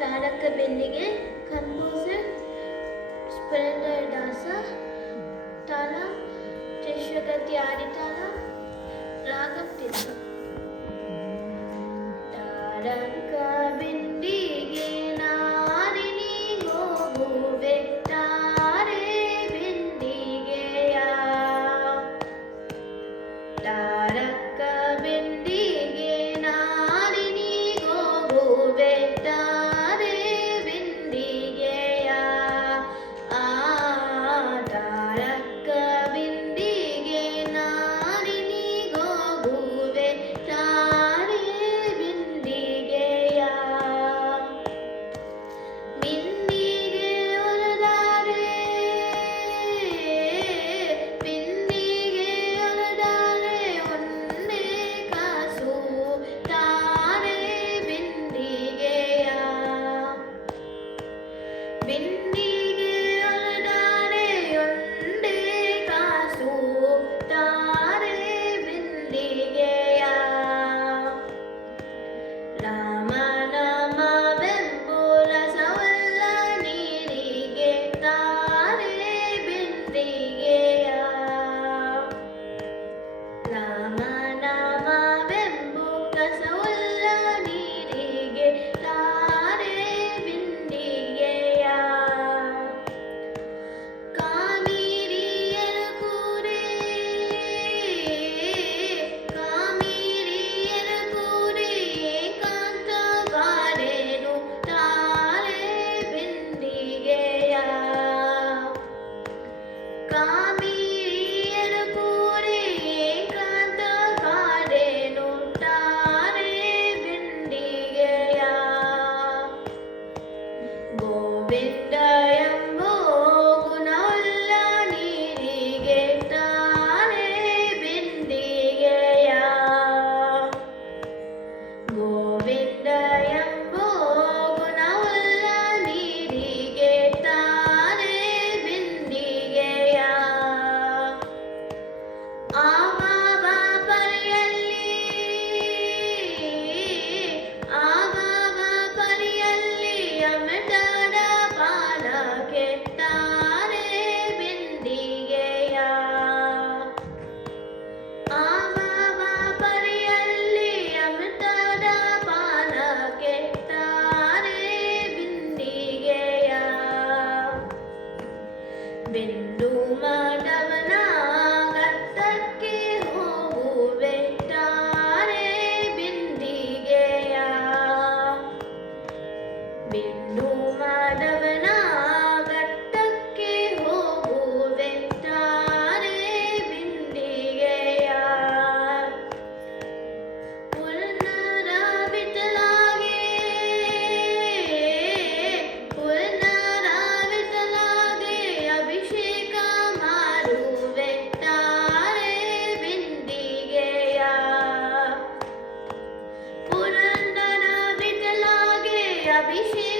ತಾರಕ ಬೆನ್ನಿಗೆ, ಕಂಪೋಸರ್ ಸ್ಪೆಲೆಂಡರ್ ದಾಸ, ತಾಳ ತ್ರಿಶ್ರಗತಿ ಆದಿತಾಳ, ರಾಗಂ ತಿರುಗ. ತಾರಕ ಬೆನ್ನಿಗೆ ನಾರಿನಿ ಗೋಗುವೆ ತಾರೆ ಬೆನ್ನಿಗೆಯ. ತಾರಕ ಬೆನ್ನಿಗೆ ನಾರಿನಿ ಗೋಗುವೆ ತಾರೆ ಬೆನ್ನಿಗೆಯ. ತಾರಕ ಬೆನ್ನಿಗೆ ನಾರಿನಿ ಗೋಗುವೆ ತಾರೆ ಬೆನ್ನಿಗೆಯ. ಬಿಂದಿಗೆ ಒರದಾರೆ ಬಿಂದಿಗೆ ಒರದಾರೆ ಒಂದೇ ಕಾಸು ತಾರೆ ಬಿಂದಿಗೆಯ. ಬಿಂದಿಗೆ ಒರದಾರೆ ಒಂದೇ ಕಾಸು ತಾರೆ ಬಿಂದಿಗೆಯ. ರಾಮ ನಾಮವೆಂಬು ರಸವುಳ್ಳ ನೀರಿಗೆ ತಾರೆ ಬಿಂದಿಗೆಯ. ರಾಮ ನಾಮವೆಂಬು ರಸವುಳ್ಳ ನೀರಿಗೆ ತಾರೆ ಬಿಂದಿಗೆಯ. ಕಾಮಿರಿಯರ ಕೂರೆ ಕಾಮಿರಿಯರ ಕೂರೆ ಏಕಾಂತ ಬಾರೇನು ತಾರೆ ಬಿಂದಿಗೆಯ. ಕಾಮಿರಿಯರ ಕೂರೆ ಏಕಾಂತ ಬಾರೇನು ತಾರೆ ಬಿಂದಿಗೆಯ. ಗೋವಿಂದ ಎಂಬೋ ಗುಣವುಳ್ಳ ನೀರಿಗೆ ತಾರೆ ಬಿಂದಿಗೆಯ. ಗೋವಿಂದ ಎಂಬೋ ಗುಣವುಳ್ಳ ನೀರಿಗೆ ತಾರೆ ಬಿಂದಿಗೆಯ. ಆಮಾವ ಪರಿಯಲ್ಲಿ ಆಮಾವ ಪರಿಯಲ್ಲಿ ಅಮೃತದ ಪಾನಕ್ಕೆ ತಾರೆ ಬಿಂದಿಗೆಯ. ಆಮಾವ ಪರಿಯಲ್ಲಿ ಅಮೃತದ ಪಾನಕ್ಕೆ ತಾರೆ ಬಿಂದಿಗೆಯ. ಬೆಂದು ಮಾಡವನ ಗತ್ತಕ್ಕೆ ಹೋಗುವೆ ತಾರೆ ಬಿಂದಿಗೆಯ. ಬೆಂದು ಮಾಡವನ ಗತ್ತಕ್ಕೆ ಹೋಗುವೆ ತಾರೆ ಬಿಂದಿಗೆಯ. ಪುನರ ವಿಠಲಾಗೆ ಪುನರ ವಿಠಲಾಗೆ ಅಭಿಷೇಕ ಮಾಡುವೆ ತಾರೆ ಬಿಂದಿಗೆಯ. ಪುರಂದರ ವಿಠಲಾಗೆ ಅಭಿಷೇಕ